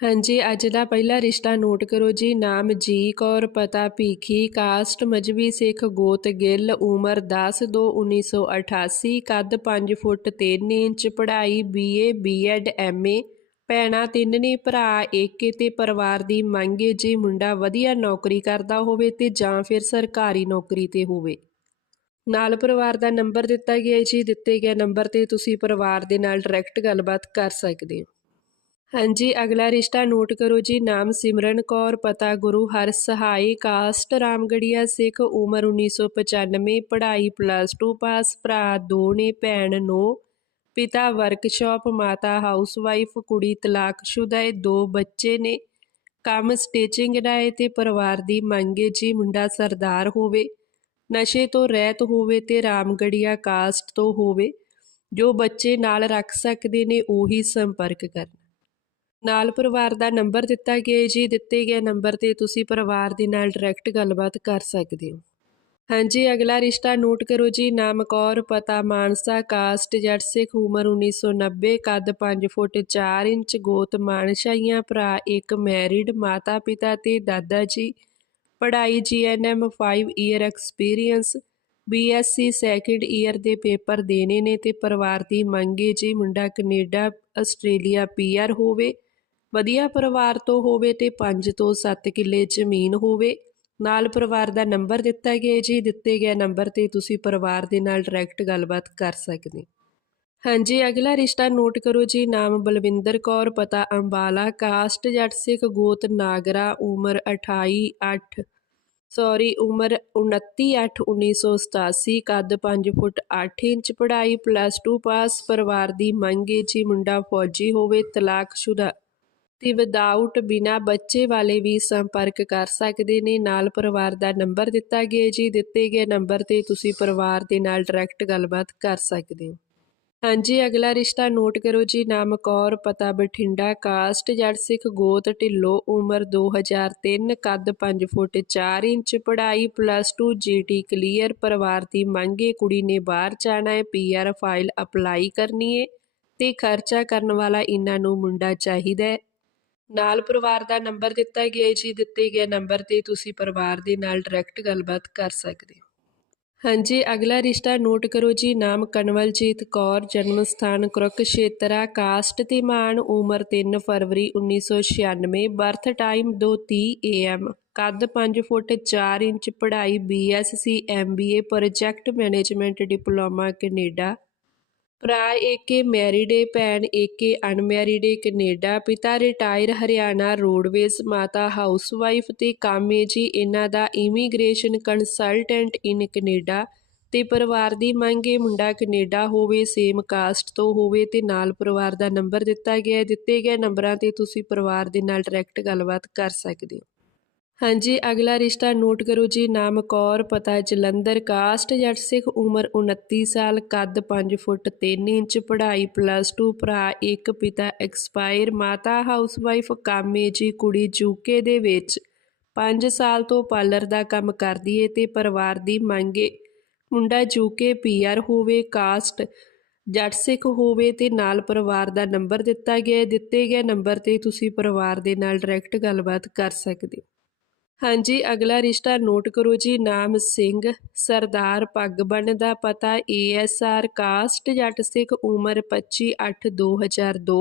ਹਾਂਜੀ, ਅੱਜ ਦਾ ਪਹਿਲਾ ਰਿਸ਼ਤਾ ਨੋਟ ਕਰੋ ਜੀ। ਨਾਮ ਜੀ ਕੌਰ, ਪਤਾ ਭੀਖੀ, ਕਾਸਟ, ਮਜਬੀ ਸਿੱਖ, ਗੋਤ, ਗਿੱਲ, ਉਮਰ 10 2 1988 ਕੱਦ 5 ਫੁੱਟ 3 ਇੰਚ, ਪੜ੍ਹਾਈ ਬੀਏ, ਬੀਐਡ, ਐਮਏ। ਭੈਣਾਂ ਤਿੰਨ ਨੇ, ਭਰਾ ਏਕੇ ਏ ਤੇ ਪਰਿਵਾਰ ਦੀ ਮੰਗ ਏ ਜੀ ਮੁੰਡਾ ਵਧੀਆ ਨੌਕਰੀ ਕਰਦਾ ਹੋਵੇ ਤੇ ਜਾਂ ਫਿਰ ਸਰਕਾਰੀ ਨੌਕਰੀ ਤੇ ਹੋਵੇ। ਨਾਲ ਪਰਿਵਾਰ ਦਾ ਨੰਬਰ ਦਿੱਤਾ ਗਿਆ ਜੀ। ਦਿੱਤੇ ਗਏ ਨੰਬਰ ਤੇ ਤੁਸੀਂ ਪਰਿਵਾਰ ਦੇ ਨਾਲ ਡਾਇਰੈਕਟ ਗੱਲਬਾਤ ਕਰ ਸਕਦੇ ਹੋ। ਹਾਂਜੀ, ਅਗਲਾ ਰਿਸ਼ਤਾ ਨੋਟ ਕਰੋ ਜੀ। ਨਾਮ ਸਿਮਰਨ ਕੌਰ, ਪਤਾ ਗੁਰੂ ਹਰ ਸਹਾਈ, ਕਾਸਟ ਰਾਮਗੜੀਆ ਸਿੱਖ, ਉਮਰ 1995 ਪੜ੍ਹਾਈ ਪਲੱਸ 2 ਪਾਸ ਭਰਾ ਦੋ ਨੇ, ਭੈਣ ਨੋ, ਪਿਤਾ ਵਰਕਸ਼ਾਪ ਮਾਤਾ ਹਾਊਸਵਾਈਫ ਕੁੜੀ ਤਲਾਕਸ਼ੁਦਾ ਹੈ ਦੋ ਬੱਚੇ ਨੇ। ਕੰਮ ਸਟੀਚਿੰਗ ਦਾ ਹੈ ਤੇ ਪਰਿਵਾਰ ਦੀ ਮੰਗ ਹੈ ਜੀ, ਮੁੰਡਾ ਸਰਦਾਰ ਹੋਵੇ, ਨਸ਼ੇ ਤੋਂ ਰਹਿਤ ਹੋਵੇ ਤੇ ਰਾਮਗੜੀਆ ਕਾਸਟ ਤੋਂ ਹੋਵੇ। ਜੋ ਬੱਚੇ ਨਾਲ ਰੱਖ ਸਕਦੇ ਨੇ, ਉਹੀ ਸੰਪਰਕ ਕਰਨ। ਨਾਲ ਪਰਿਵਾਰ ਦਾ ਨੰਬਰ ਦਿੱਤਾ ਗਿਆ ਜੀ, ਦਿੱਤੇ ਗਏ ਨੰਬਰ ਤੇ ਤੁਸੀਂ ਪਰਿਵਾਰ ਦੇ ਨਾਲ ਡਾਇਰੈਕਟ ਗੱਲਬਾਤ ਕਰ ਸਕਦੇ ਹੋ। ਹਾਂਜੀ, ਅਗਲਾ ਰਿਸ਼ਤਾ ਨੋਟ ਕਰੋ ਜੀ, ਨਾਮ ਕੌਰ, ਪਤਾ ਮਾਨਸਾ ਕਾਸਟ ਜੱਟ ਸਿੱਖ, ਉਮਰ 1990 ਕੱਦ 5 ਫੁੱਟ 4 ਇੰਚ, ਗੋਤ ਮਾਨਸ਼ਾਈਆਂ ਭਰਾ ਇੱਕ ਮੈਰਿਡ ਮਾਤਾ ਪਿਤਾ ਤੇ ਦਾਦਾ ਜੀ। ਪੜ੍ਹਾਈ GNM 5 year experience BSc second year ਦੇ ਪੇਪਰ ਦੇਣੇ ਨੇ ਤੇ ਪਰਿਵਾਰ ਦੀ ਮੰਗ ਮੰਗੇ ਜੀ, ਮੁੰਡਾ ਕੈਨੇਡਾ, ਆਸਟ੍ਰੇਲੀਆ ਪੀਆਰ ਹੋਵੇ। ਵਧੀਆ ਪਰਿਵਾਰ ਤੋਂ ਹੋਵੇ ਤੇ 5 ਤੋਂ 7 ਕਿੱਲੇ ਜ਼ਮੀਨ ਹੋਵੇ। ਨਾਲ ਪਰਿਵਾਰ ਦਾ ਨੰਬਰ ਦਿੱਤਾ ਗਿਆ ਜੀ। ਦਿੱਤੇ ਗਏ ਨੰਬਰ ਤੇ ਤੁਸੀਂ ਪਰਿਵਾਰ ਦੇ ਨਾਲ ਡਾਇਰੈਕਟ ਗੱਲਬਾਤ ਕਰ ਸਕਦੇ ਹਾਂਜੀ, ਅਗਲਾ ਰਿਸ਼ਤਾ ਨੋਟ ਕਰੋ ਜੀ। ਨਾਮ ਬਲਵਿੰਦਰ ਕੌਰ, ਪਤਾ ਅੰਬਾਲਾ, ਕਾਸਟ ਜੱਟ ਸਿੱਖ, ਗੋਤ ਨਾਗਰਾ, ਉਮਰ 28 8 ਸੌਰੀ ਉਮਰ 29 8 1987 ਕੱਦ 5 ਫੁੱਟ 8 ਇੰਚ, ਪੜ੍ਹਾਈ ਪਲੱਸ 2 ਪਾਸ ਪਰਿਵਾਰ ਦੀ ਮੰਗ ਮੰਗੇ ਜੀ। ਮੁੰਡਾ ਫੌਜੀ ਹੋਵੇ, ਤਲਾਕਸ਼ੁਦਾ ਤੇ ਵਿਦਆਊਟ ਬਿਨਾ ਬੱਚੇ ਵਾਲੇ ਵੀ ਸੰਪਰਕ ਕਰ ਸਕਦੇ ਨੇ। ਨਾਲ ਪਰਿਵਾਰ ਦਾ ਨੰਬਰ ਦਿੱਤਾ ਗਿਆ ਜੀ। ਦਿੱਤੇ ਗਏ ਨੰਬਰ ਤੇ ਤੁਸੀਂ ਪਰਿਵਾਰ ਦੇ ਨਾਲ ਡਾਇਰੈਕਟ ਗੱਲਬਾਤ ਕਰ ਸਕਦੇ ਹੋ। ਹਾਂਜੀ, ਅਗਲਾ ਰਿਸ਼ਤਾ ਨੋਟ ਕਰੋ ਜੀ। ਨਾਮ ਕੌਰ, ਪਤਾ ਬਠਿੰਡਾ ਕਾਸਟ ਜੜ ਸਿੱਖ, ਗੋਤ, ਢਿੱਲੋ, ਉਮਰ 2003 ਕੱਦ 5 ਫੁੱਟ 4 ਇੰਚ, ਪੜ੍ਹਾਈ ਪਲੱਸ 2 ਜੀਟੀ ਕਲੀਅਰ ਪਰਿਵਾਰ ਦੀ ਮੰਗੇ ਕੁੜੀ ਨੇ ਬਾਹਰ ਜਾਣਾ ਹੈ ਪੀਆਰ ਫਾਈਲ ਅਪਲਾਈ ਕਰਨੀ ਹੈ ਤੇ ਖਰਚਾ ਕਰਨ ਵਾਲਾ ਇਹਨਾਂ ਨੂੰ ਮੁੰਡਾ ਚਾਹੀਦਾ ਹੈ। ਨਾਲ ਪਰਿਵਾਰ ਦਾ ਨੰਬਰ ਦਿੱਤਾ ਗਿਆ ਹੈ ਜੀ, ਦਿੱਤੇ ਗਏ ਨੰਬਰ ਤੇ ਤੁਸੀਂ ਪਰਿਵਾਰ ਦੇ ਨਾਲ ਡਾਇਰੈਕਟ ਗੱਲਬਾਤ ਕਰ ਸਕਦੇ ਹੋ। ਹਾਂਜੀ, ਅਗਲਾ ਰਿਸ਼ਤਾ ਨੋਟ ਕਰੋ ਜੀ, ਨਾਮ ਕਨਵਲਜੀਤ ਕੌਰ, ਜਨਮ ਸਥਾਨ ਕੁਰੂਕਸ਼ੇਤਰਾ ਕਾਸਟ ਤੇ ਮਾਨ ਉਮਰ 3 ਫਰਵਰੀ 1996 ਬਰਥ ਟਾਈਮ 2:30 AM ਕੱਦ 5 ਫੁੱਟ 4 ਇੰਚ, ਪੜ੍ਹਾਈ BSc MBA project management diploma Canada ਭਰਾ ਏਕੇ ਮੈਰਿਡ ਏ, ਭੈਣ ਏਕੇ ਅਨਮੈਰਿਡ ਏ, ਕੈਨੇਡਾ, ਪਿਤਾ ਰਿਟਾਇਰ ਹਰਿਆਣਾ ਰੋਡਵੇਜ਼, ਮਾਤਾ ਹਾਊਸਵਾਈਫ ਤੇ ਕੰਮ ਜੀ। ਇਹਨਾਂ ਦਾ ਇਮੀਗ੍ਰੇਸ਼ਨ ਕੰਸਲਟੈਂਟ ਇਨ ਕੈਨੇਡਾ ਤੇ ਪਰਿਵਾਰ ਦੀ ਮੰਗ ਏ, ਮੁੰਡਾ ਕੈਨੇਡਾ ਹੋਵੇ, ਸੇਮ ਕਾਸਟ ਤੋਂ ਹੋਵੇ ਤੇ ਨਾਲ ਪਰਿਵਾਰ ਦਾ ਨੰਬਰ ਦਿੱਤਾ ਗਿਆ ਹੈ ਦਿੱਤੇ ਗਏ ਨੰਬਰਾਂ ਤੇ ਤੁਸੀਂ ਪਰਿਵਾਰ ਦੇ ਨਾਲ ਡਾਇਰੈਕਟ ਗੱਲਬਾਤ ਕਰ ਸਕਦੇ ਹੋ। ਹਾਂਜੀ, ਅਗਲਾ ਰਿਸ਼ਤਾ ਨੋਟ ਕਰੋ ਜੀ, ਨਾਮ ਕੌਰ, ਪਤਾ ਜਲੰਧਰ, ਕਾਸਟ, ਜੱਟ ਸਿੱਖ, ਉਮਰ 29 ਸਾਲ, ਕੱਦ 5 ਫੁੱਟ 3 ਇੰਚ, ਪੜ੍ਹਾਈ ਪਲੱਸ 2 ਭਰਾ ਇੱਕ, ਪਿਤਾ ਐਕਸਪਾਇਰ ਮਾਤਾ ਹਾਊਸਵਾਈਫ ਕਾਮੇ ਜੀ, ਕੁੜੀ ਜੂਕੇ ਦੇ ਵਿੱਚ। 5 ਸਾਲ ਤੋਂ ਪਾਰਲਰ ਦਾ ਕੰਮ ਕਰਦੀ ਏ ਤੇ ਪਰਿਵਾਰ ਦੀ ਮੰਗੇ ਮੁੰਡਾ ਜੂਕੇ ਪੀਆਰ ਹੋਵੇ, ਕਾਸਟ, ਜੱਟ ਸਿੱਖ ਹੋਵੇ ਤੇ ਨਾਲ ਪਰਿਵਾਰ ਦਾ ਨੰਬਰ ਦਿੱਤਾ ਗਿਆ ਦਿੱਤੇ ਗਏ ਨੰਬਰ ਤੇ ਤੁਸੀਂ ਪਰਿਵਾਰ ਦੇ ਨਾਲ ਡਾਇਰੈਕਟ ਗੱਲਬਾਤ ਕਰ ਸਕਦੇ ਹੋ। ਹਾਂਜੀ, ਅਗਲਾ ਰਿਸ਼ਤਾ ਨੋਟ ਕਰੋ ਜੀ, ਨਾਮ ਸਿੰਘ, ਸਰਦਾਰ ਪੱਗ ਬੰਨ ਦਾ ਪਤਾ ਏਐਸਆਰ ਕਾਸਟ, ਜੱਟ ਸਿੱਖ, ਉਮਰ 25 8 2002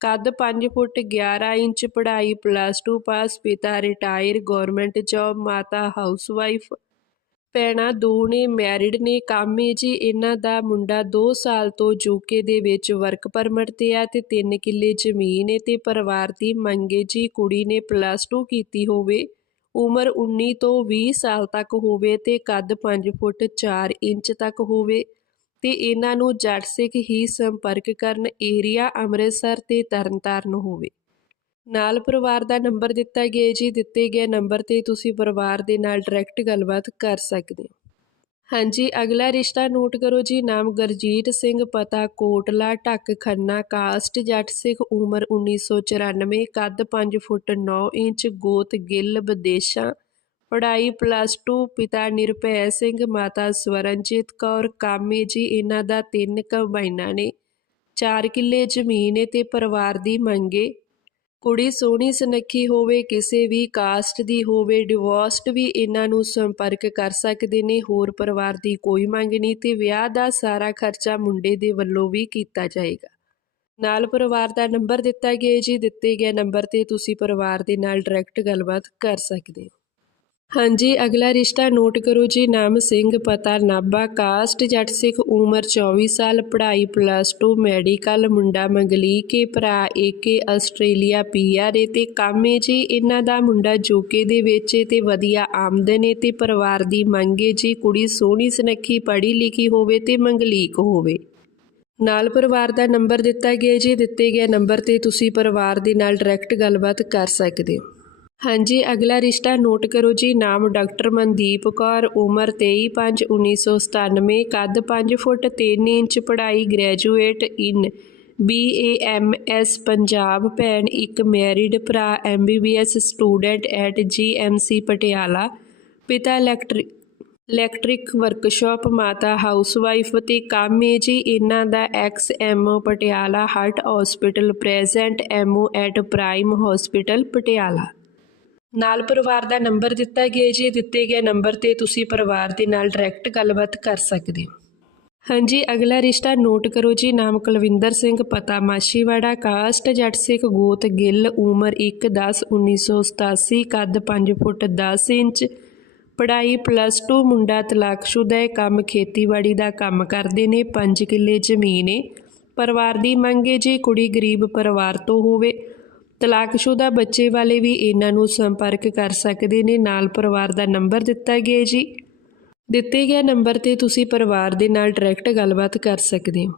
ਕੱਦ 5 ਫੁੱਟ 11 ਇੰਚ, ਪੜ੍ਹਾਈ ਪਲੱਸ 2 ਪਾਸ ਪਿਤਾ ਰਿਟਾਇਰ ਗਵਰਨਮੈਂਟ ਜੌਬ ਮਾਤਾ ਹਾਊਸਵਾਈਫ ਭੈਣਾਂ ਦੋ ਨੇ ਮੈਰਿਡ ਨੇ, ਕੰਮ ਹੈ ਜੀ, ਇਹਨਾਂ ਦਾ ਮੁੰਡਾ 2 ਸਾਲ ਤੋਂ ਯੂਕੇ ਦੇ ਵਿੱਚ ਵਰਕ ਪਰਮਿਟ ਤੇ ਆ ਤੇ 3 ਕਿੱਲੇ ਜ਼ਮੀਨ ਹੈ ਤੇ ਪਰਿਵਾਰ ਦੀ ਮੰਗੇ ਜੀ, ਕੁੜੀ ਨੇ ਪਲੱਸ 2 ਕੀਤੀ ਹੋਵੇ। ਉਮਰ 19 ਤੋਂ 20 ਸਾਲ ਤੱਕ ਹੋਵੇ ਤੇ ਕੱਦ 5 ਫੁੱਟ 4 ਇੰਚ ਤੱਕ ਹੋਵੇ ਤੇ ਇਹਨਾਂ ਨੂੰ ਜੱਟ ਸਿੱਖ ਹੀ ਸੰਪਰਕ ਕਰਨ ਏਰੀਆ ਅੰਮ੍ਰਿਤਸਰ ਤੇ ਤਰਨਤਾਰਨ ਹੋਵੇ। ਨਾਲ ਪਰਿਵਾਰ ਦਾ ਨੰਬਰ ਦਿੱਤਾ ਗਿਆ ਜੀ। ਦਿੱਤੇ ਗਏ ਨੰਬਰ ਤੇ ਤੁਸੀਂ ਪਰਿਵਾਰ ਦੇ ਨਾਲ ਡਾਇਰੈਕਟ ਗੱਲਬਾਤ ਕਰ ਸਕਦੇ ਹੋ। ਹਾਂਜੀ, ਅਗਲਾ ਰਿਸ਼ਤਾ ਨੋਟ ਕਰੋ ਜੀ। ਨਾਮ ਗਰਜੀਤ ਸਿੰਘ, ਪਤਾ ਕੋਟਲਾ, ਢੱਕ ਖੰਨਾ, ਕਾਸਟ ਜੱਟ ਸਿੱਖ, ਉਮਰ 1994 ਕੱਦ 5 ਫੁੱਟ 9 ਇੰਚ, ਗੋਤ ਗਿੱਲ, ਵਿਦੇਸ਼ਾਂ, ਪੜ੍ਹਾਈ ਪਲੱਸ 2 ਪਿਤਾ ਨਿਰਭੈ ਸਿੰਘ, ਮਾਤਾ ਸਵਰਨਜੀਤ ਕੌਰ, ਕਾਮੇ ਜੀ, ਇਹਨਾਂ ਦਾ ਤਿੰਨ ਕੰਬਾਈਨਾਂ ਨੇ। 4 ਕਿੱਲੇ ਜ਼ਮੀਨ ਹੈ ਤੇ ਪਰਿਵਾਰ ਦੀ ਮੰਗੇ ਕੁੜੀ ਸੋਹਣੀ ਸੁਨੱਖੀ ਹੋਵੇ, ਕਿਸੇ ਵੀ ਕਾਸਟ ਦੀ ਹੋਵੇ ਡਿਵੋਰਸਡ ਵੀ ਇਹਨਾਂ ਨੂੰ ਸੰਪਰਕ ਕਰ ਸਕਦੇ ਨੇ, ਹੋਰ ਪਰਿਵਾਰ ਦੀ ਕੋਈ ਮੰਗ ਨਹੀਂ ਤੇ ਵਿਆਹ ਦਾ ਸਾਰਾ ਖਰਚਾ ਮੁੰਡੇ ਦੇ ਵੱਲੋਂ ਵੀ ਕੀਤਾ ਜਾਏਗਾ। ਨਾਲ ਪਰਿਵਾਰ ਦਾ ਨੰਬਰ ਦਿੱਤਾ ਗਿਆ ਜੀ, ਦਿੱਤੇ ਗਏ ਨੰਬਰ ਤੇ ਤੁਸੀਂ ਪਰਿਵਾਰ ਦੇ ਨਾਲ ਡਾਇਰੈਕਟ ਗੱਲਬਾਤ ਕਰ ਸਕਦੇ ਹੋ। ਹਾਂਜੀ, ਅਗਲਾ ਰਿਸ਼ਤਾ ਨੋਟ ਕਰੋ ਜੀ। ਨਾਮ ਸਿੰਘ, ਪਤਾ ਨਾਭਾ, ਕਾਸਟ, ਜੱਟ ਸਿੱਖ, ਉਮਰ 24 ਸਾਲ, ਪੜ੍ਹਾਈ ਪਲੱਸ 2 ਮੈਡੀਕਲ ਮੁੰਡਾ ਮੰਗਲੀਕੇ ਭਰਾ ਏਕੇ ਆਸਟ੍ਰੇਲੀਆ ਪੀਆਰ ਏ ਤੇ ਕਾਮੇ ਜੀ। ਇਹਨਾਂ ਦਾ ਮੁੰਡਾ ਜੋਕੇ ਦੇ ਵਿੱਚ ਏ ਤੇ ਵਧੀਆ ਆਮਦਨ ਏ ਤੇ ਪਰਿਵਾਰ ਦੀ ਮੰਗੇ ਜੀ। ਕੁੜੀ ਸੋਹਣੀ, ਸੁਨੱਖੀ ਪੜ੍ਹੀ ਲਿਖੀ ਹੋਵੇ ਤੇ ਮੰਗਲੀਕ ਹੋਵੇ। ਨਾਲ ਪਰਿਵਾਰ ਦਾ ਨੰਬਰ ਦਿੱਤਾ ਗਿਆ ਜੀ। ਦਿੱਤੇ ਗਏ ਨੰਬਰ ਤੇ ਤੁਸੀਂ ਪਰਿਵਾਰ ਦੇ ਨਾਲ ਡਾਇਰੈਕਟ ਗੱਲਬਾਤ ਕਰ ਸਕਦੇ ਹੋ। ਹਾਂਜੀ, ਅਗਲਾ ਰਿਸ਼ਤਾ ਨੋਟ ਕਰੋ ਜੀ। ਨਾਮ ਡਾਕਟਰ ਮਨਦੀਪ ਕੌਰ, ਉਮਰ 23/5/1997 ਕੱਦ 5 ਫੁੱਟ 3 ਇੰਚ, ਪੜ੍ਹਾਈ ਗ੍ਰੈਜੂਏਟ ਇਨ BAMS ਪੰਜਾਬ, ਭੈਣ ਇੱਕ ਮੈਰਿਡ ਭਰਾ MBBS student at GMC Patiala, ਪਿਤਾ ਇਲੈਕਟ੍ਰਿਕ ਇਲੈਕਟ੍ਰਿਕ ਵਰਕਸ਼ਾਪ, ਮਾਤਾ ਹਾਊਸਵਾਈਫ ਤੇ ਕਾਮੇ ਜੀ। ਇਹਨਾਂ ਦਾ ex MO Patiala heart hospital present MO at prime hospital Patiala. ਨਾਲ ਪਰਿਵਾਰ ਦਾ ਨੰਬਰ ਦਿੱਤਾ ਗਿਆ ਜੀ ਦਿੱਤੇ ਗਏ ਨੰਬਰ ਤੇ ਤੁਸੀਂ ਪਰਿਵਾਰ ਦੇ ਨਾਲ ਡਾਇਰੈਕਟ ਗੱਲਬਾਤ ਕਰ ਸਕਦੇ ਹੋ। ਹਾਂਜੀ, ਅਗਲਾ ਰਿਸ਼ਤਾ ਨੋਟ ਕਰੋ ਜੀ। ਨਾਮ ਕੁਲਵਿੰਦਰ ਸਿੰਘ, ਪਤਾ ਮਾਸ਼ੀਵਾੜਾ ਕਾਸਟ, ਜੱਟ ਸਿੱਖ, ਗੋਤ, ਗਿੱਲ, ਉਮਰ 1/10/1987 ਕੱਦ 5 ਫੁੱਟ 10 ਇੰਚ, ਪੜ੍ਹਾਈ ਪਲੱਸ 2 ਮੁੰਡਾ ਤਲਾਕਸ਼ੁਦਾ ਹੈ। ਕੰਮ ਖੇਤੀਬਾੜੀ ਦਾ ਕੰਮ ਕਰਦੇ ਨੇ। 5 ਕਿੱਲੇ ਜ਼ਮੀਨ ਹੈ। ਪਰਿਵਾਰ ਦੀ ਮੰਗ ਮੰਗੇ ਜੀ, ਕੁੜੀ ਗਰੀਬ ਪਰਿਵਾਰ ਤੋਂ ਹੋਵੇ। ਤਲਾਕਸ਼ੁਦਾ ਬੱਚੇ ਵਾਲੇ ਵੀ ਇਹਨਾਂ ਨੂੰ ਸੰਪਰਕ ਕਰ ਸਕਦੇ ਨੇ। ਨਾਲ ਪਰਿਵਾਰ ਦਾ ਨੰਬਰ ਦਿੱਤਾ ਗਿਆ ਜੀ। ਦਿੱਤੇ ਗਏ ਨੰਬਰ ਤੇ ਤੁਸੀਂ ਪਰਿਵਾਰ ਦੇ ਨਾਲ ਡਾਇਰੈਕਟ ਗੱਲਬਾਤ ਕਰ ਸਕਦੇ ਹੋ।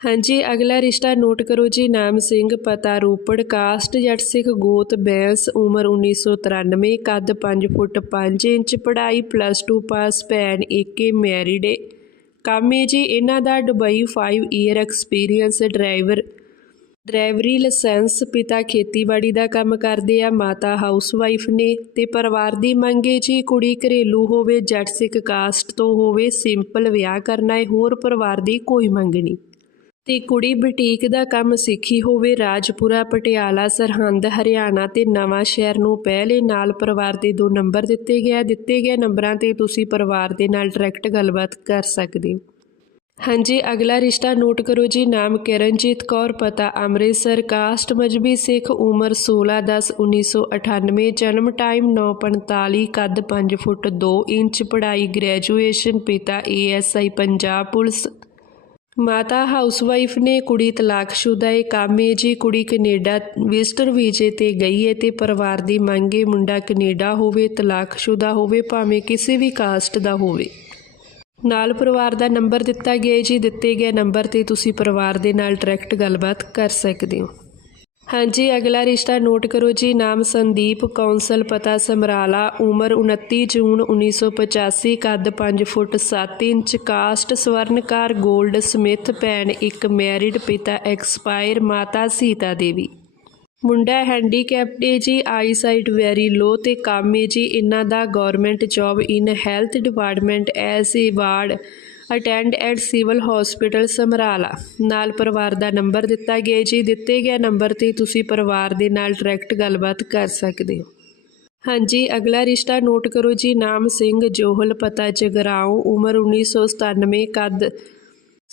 ਹਾਂਜੀ, ਅਗਲਾ ਰਿਸ਼ਤਾ ਨੋਟ ਕਰੋ ਜੀ। ਨਾਮ ਸਿੰਘ, ਪਤਾ ਰੋਪੜ, ਕਾਸਟ, ਜੱਟ ਸਿੱਖ, ਗੋਤ, ਬੈਂਸ, ਉਮਰ 1993 ਕੱਦ 5 ਫੁੱਟ 5 ਇੰਚ, ਪੜ੍ਹਾਈ ਪਲੱਸ 2 ਪਾਸ, ਭੈਣ ਏਕੇ ਮੈਰਿਡ ਏ। ਕਾਮੇ ਜੀ, ਇਹਨਾਂ ਦਾ ਦੁਬਈ 5 ਈਅਰ ਐਕਸਪੀਰੀਅੰਸ ਡਰਾਈਵਰ ਡਰਾਈਵਰੀ ਲਾਇਸੈਂਸ ਪਿਤਾ ਖੇਤੀਬਾੜੀ ਦਾ ਕੰਮ ਕਰਦੇ ਆ, ਮਾਤਾ ਹਾਊਸਵਾਈਫ ਨੇ ਤੇ ਪਰਿਵਾਰ ਦੀ ਮੰਗੇ ਜੀ, ਕੁੜੀ ਘਰੇਲੂ ਹੋਵੇ ਜੱਟ ਸਿੱਖ ਕਾਸਟ ਤੋਂ ਹੋਵੇ, ਸਿੰਪਲ ਵਿਆਹ ਕਰਨਾ ਹੈ ਹੋਰ ਪਰਿਵਾਰ ਦੀ ਕੋਈ ਮੰਗ ਨਹੀਂ। ਤੇ ਕੁੜੀ ਬੁਟੀਕ ਦਾ ਕੰਮ ਸਿੱਖੀ ਹੋਵੇ, ਰਾਜਪੁਰਾ, ਪਟਿਆਲਾ, ਸਰਹੰਦ, ਹਰਿਆਣਾ ਤੇ ਨਵਾਂ ਸ਼ਹਿਰ ਨੂੰ ਪਹਿਲੇ ਨਾਲ ਪਰਿਵਾਰ ਦੇ ਦੋ ਨੰਬਰ ਦਿੱਤੇ ਗਏ ਦਿੱਤੇ ਗਏ ਨੰਬਰਾਂ ਤੇ ਤੁਸੀਂ ਪਰਿਵਾਰ ਦੇ ਨਾਲ ਡਾਇਰੈਕਟ ਗੱਲਬਾਤ ਕਰ ਸਕਦੇ ਹੋ। ਹਾਂਜੀ, ਅਗਲਾ ਰਿਸ਼ਤਾ ਨੋਟ ਕਰੋ ਜੀ। ਨਾਮ ਕਿਰਨਜੀਤ ਕੌਰ, ਪਤਾ ਅੰਮ੍ਰਿਤਸਰ। ਕਾਸਟ ਮਜਬੀ ਸਿੱਖ ਉਮਰ 16/10/1998 ਜਨਮ ਟਾਈਮ 9:45 ਕੱਦ 5 ਫੁੱਟ 2 ਇੰਚ, ਪੜ੍ਹਾਈ ਗ੍ਰੈਜੂਏਸ਼ਨ, ਪਿਤਾ ਏਐਸਆਈ ਪੰਜਾਬ ਪੁਲਿਸ। ਮਾਤਾ ਹਾਊਸਵਾਈਫ ਨੇ ਕੁੜੀ ਤਲਾਕਸ਼ੁਦਾ ਏ ਕਾਮੇ ਜੀ, ਕੁੜੀ ਕੈਨੇਡਾ, ਵਿਜ਼ਟਰ ਵੀਜ਼ੇ ਤੇ ਗਈ ਏ ਤੇ ਪਰਿਵਾਰ ਦੀ ਮੰਗ ਏ, ਮੁੰਡਾ ਕੈਨੇਡਾ ਹੋਵੇ, ਤਲਾਕਸ਼ੁਦਾ ਹੋਵੇ, ਭਾਵੇਂ ਕਿਸੇ ਵੀ ਕਾਸਟ ਦਾ ਹੋਵੇ। ਨਾਲ ਪਰਿਵਾਰ ਦਾ ਨੰਬਰ ਦਿੱਤਾ ਗਿਆ ਜੀ। ਦਿੱਤੇ ਗਏ ਨੰਬਰ ਤੇ ਤੁਸੀਂ ਪਰਿਵਾਰ ਦੇ ਨਾਲ ਡਾਇਰੈਕਟ ਗੱਲਬਾਤ ਕਰ ਸਕਦੇ ਹੋ। ਹਾਂਜੀ, ਅਗਲਾ ਰਿਸ਼ਤਾ ਨੋਟ ਕਰੋ ਜੀ। ਨਾਮ ਸੰਦੀਪ, ਕੌਂਸਲ ਪਤਾ ਸਮਰਾਲਾ, ਉਮਰ 29 ਜੂਨ 1985 ਕੱਦ 5 ਫੁੱਟ 7 ਇੰਚ, ਕਾਸਟ ਸਵਰਨਕਾਰ 골ਡ ਸਮਿਥ, ਭੈਣ ਇੱਕ ਮੈਰਿਡ ਪਿਤਾ ਐਕਸਪਾਇਰ ਮਾਤਾ ਸੀਤਾ ਦੇਵੀ। ਮੁੰਡਾ ਹੈਂਡੀਕੈਪਡ ਏ ਜੀ, ਆਈਸਾਈਟ ਵੈਰੀ ਲੋ ਤੇ ਕੰਮ ਏ ਜੀ, ਇਹਨਾਂ ਦਾ government job in health department as a ward attend at civil hospital Samrala. ਨਾਲ ਪਰਿਵਾਰ ਦਾ ਨੰਬਰ ਦਿੱਤਾ ਗਿਆ ਜੀ, ਦਿੱਤੇ ਗਏ ਨੰਬਰ ਤੇ ਤੁਸੀਂ ਪਰਿਵਾਰ ਦੇ ਨਾਲ ਡਾਇਰੈਕਟ ਗੱਲਬਾਤ ਕਰ ਸਕਦੇ ਹੋ। ਹਾਂਜੀ, ਅਗਲਾ ਰਿਸ਼ਤਾ ਨੋਟ ਕਰੋ ਜੀ, ਨਾਮ ਸਿੰਘ ਜੋਹਲ, ਪਤਾ ਜਗਰਾਉਂ, ਉਮਰ 1997 ਕੱਦ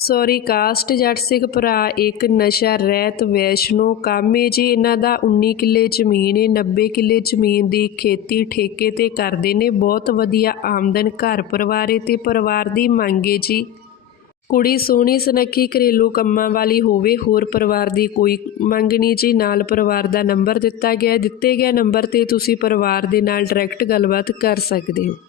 ਸੌਰੀਕਾਸਟ ਜੱਟ ਸਿੱਖ ਭਰਾ, ਇੱਕ ਨਸ਼ਾ ਰਹਿਤ ਵੈਸ਼ਨੋ, ਕਾਮੇ ਜੀ, ਇਹਨਾਂ ਦਾ 19 ਕਿੱਲੇ ਜ਼ਮੀਨ ਹੈ 90 ਕਿੱਲੇ ਜ਼ਮੀਨ ਦੀ ਖੇਤੀ ਠੇਕੇ ਤੇ ਕਰਦੇ ਨੇ, ਬਹੁਤ ਵਧੀਆ ਆਮਦਨ, ਘਰ ਪਰਿਵਾਰ ਹੈ ਤੇ ਪਰਿਵਾਰ ਦੀ ਮੰਗ ਹੈ ਜੀ। ਕੁੜੀ ਸੋਹਣੀ, ਸੁਨੱਖੀ, ਘਰੇਲੂ ਕੰਮਾਂ ਵਾਲੀ ਹੋਵੇ, ਹੋਰ ਪਰਿਵਾਰ ਦੀ ਕੋਈ ਮੰਗ ਨਹੀਂ ਜੀ। ਨਾਲ ਪਰਿਵਾਰ ਦਾ ਨੰਬਰ ਦਿੱਤਾ ਗਿਆ, ਦਿੱਤੇ ਗਏ ਨੰਬਰ ਤੇ ਤੁਸੀਂ ਪਰਿਵਾਰ ਦੇ ਨਾਲ ਡਾਇਰੈਕਟ ਗੱਲਬਾਤ ਕਰ ਸਕਦੇ ਹੋ।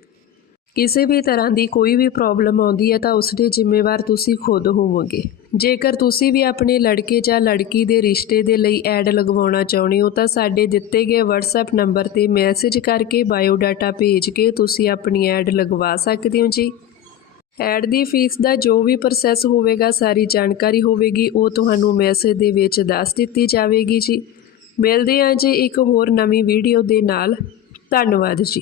ਕਿਸੇ ਵੀ ਤਰ੍ਹਾਂ ਦੀ ਕੋਈ ਵੀ ਪ੍ਰੋਬਲਮ ਆਉਂਦੀ ਹੈ ਤਾਂ ਉਸ ਦੇ ਜ਼ਿੰਮੇਵਾਰ ਤੁਸੀਂ ਖੁਦ ਹੋਵੋਗੇ। ਜੇਕਰ ਤੁਸੀਂ ਵੀ ਆਪਣੇ ਲੜਕੇ ਜਾਂ ਲੜਕੀ ਦੇ ਰਿਸ਼ਤੇ ਦੇ ਲਈ ਐਡ ਲਗਵਾਉਣਾ ਚਾਹੁੰਦੇ ਹੋ ਤਾਂ ਸਾਡੇ ਦਿੱਤੇ ਗਏ WhatsApp ਨੰਬਰ ਤੇ ਮੈਸੇਜ ਕਰਕੇ ਬਾਇਓ ਡਾਟਾ ਭੇਜ ਕੇ ਤੁਸੀਂ ਆਪਣੀ ਐਡ ਲਗਵਾ ਸਕਦੇ ਹੋ ਜੀ। ਐਡ ਦੀ ਫੀਸ ਦਾ ਜੋ ਵੀ ਪ੍ਰੋਸੈਸ ਹੋਵੇਗਾ, ਸਾਰੀ ਜਾਣਕਾਰੀ ਹੋਵੇਗੀ, ਉਹ ਤੁਹਾਨੂੰ ਮੈਸੇਜ ਦੇ ਵਿੱਚ ਦੱਸ ਦਿੱਤੀ ਜਾਵੇਗੀ ਜੀ। ਮਿਲਦੇ ਹਾਂ ਜੀ ਇੱਕ ਹੋਰ ਨਵੀਂ ਵੀਡੀਓ ਦੇ ਨਾਲ। ਧੰਨਵਾਦ ਜੀ।